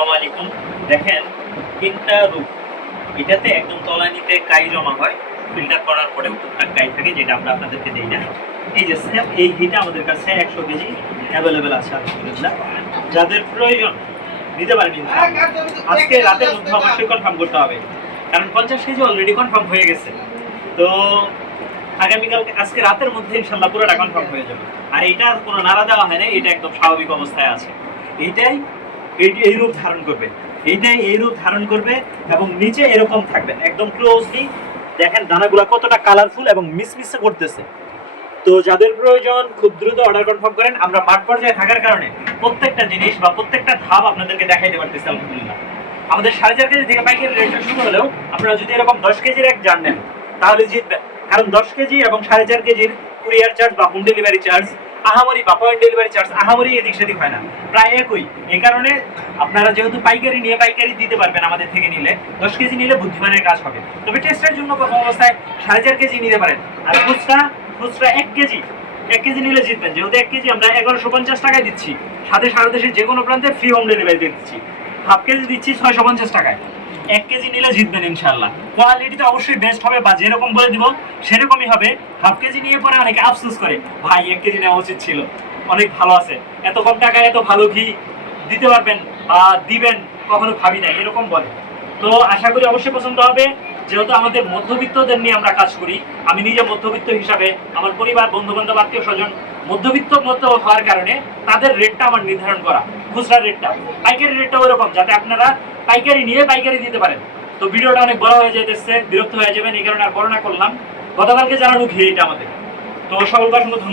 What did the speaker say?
আসসালামু আলাইকুম। দেখেন তিনটা রূপ, এটাতে একদম তলানিতে কাই জমা হয়, ফিল্টার করার পরে টুকটাক কাই থাকে যেটা আমরা আপনাদেরকে দেই না। এই যে সেম এই ঘিটা আমাদের কাছে 100 কেজি অ্যাভেলেবেল আছে আলহামদুলিল্লাহ। যাদের প্রয়োজন নিতে পারেন ইনশাআল্লাহ। আজকে রাতের মধ্যে অবশ্যই কনফার্ম করতে হবে, কারণ 50 কেজি অলরেডি কনফার্ম হয়ে গেছে। তো আগামীকাল আজকে রাতের মধ্যে ইনশাআল্লাহ পুরোটা কনফার্ম হয়ে যাবে। আর এটা কোনো নাড়া দেওয়া হয় না, এটা একদম স্বাভাবিক অবস্থায় আছে। এইটাই এই রূপ ধারণ করবে, এইটাই এই রূপ ধারণ করবে এবং নিচে এরকম থাকবে একদম ক্লোজলি। দেখেন দানাগুলো কতটা কালারফুল এবং মিসমিসে করতেছে। তো যাদের প্রয়োজন খুব দ্রুত অর্ডার কনফার্ম করেন। আমরা মাঠ পর্যায়ে থাকার কারণে প্রত্যেকটা জিনিস বা প্রত্যেকটা ধাপ আপনাদেরকে দেখাইতে পারতেছি আলহামদুলিল্লাহ। আমাদের 4.5 কেজি থেকে পাইকারি রেটটা শুরু হলেও আপনারা যদি এরকম 10 কেজির এক জার নেন তাহলে জিতবেন, কারণ 10 কেজি এবং 4.5 কেজির কুরিয়ার চার্জ বা হোম ডেলিভারি চার্জ আহামরি বা পয়েন্ট ডেলিভারি চার্জ আহামরি এদিক সেদিক হয় না, প্রায় একই। এই কারণে আপনারা যেহেতু পাইকারি নিয়ে পাইকারি দিতে পারবেন আমাদের থেকে নিলে, 10 কেজি নিলে বুদ্ধিমানের কাজ হবে। তবে টেস্টের জন্য প্রথম অবস্থায় 4.5 কেজি নিতে পারেন। আর খুচরা 1 কেজি নিলে জিতবেন, যেহেতু 1 কেজি আমরা 1150 টাকায় দিচ্ছি, সাথে সারা দেশের যে কোনো প্রান্তে ফ্রি হোম ডেলিভারি দিচ্ছি। হাফ কেজি দিচ্ছি 650 টাকায়। 1 কেজি নিলে জিতবেন ইনশাআল্লাহ। কোয়ালিটিটা অবশ্যই বেস্ট হবে, বা যেরকম বলে দিব সেরকমই হবে। হাফ কেজি নিয়ে পরে অনেকে আফসোস করে, ভাই 1 কেজি নেওয়া উচিত ছিল, অনেক ভালো আছে, এত কম টাকায় এত ভালো ঘি দিতে পারবেন বা দিবেন কখনো ভাবি নাই, এরকম বলে। তো আশা করি অবশ্যই পছন্দ হবে। যেহেতু আমাদের মধ্যবিত্তদের নিয়ে আমরা কাজ করি, আমি নিজে মধ্যবিত্ত হিসাবে, আমার পরিবার বন্ধু বান্ধব আত্মীয় স্বজন মধ্যবিত্ত মতো হওয়ার কারণে তাদের রেটটা আমার নির্ধারণ করা, খুচরা রেটটা। পাইকারি রেটটা ওরকম যাতে আপনারা পাইকারি নিয়ে পাইকারি দিতে পারেন। তো ভিডিওটা অনেক বড় হয়ে যেতেছে, বিরক্ত হয়ে যাবেন, এই কারণে আর বড় না করলাম। গতকালকে জানানো ঘি এটা আমাদের। তো সকলকে অসংখ্য ধন্যবাদ।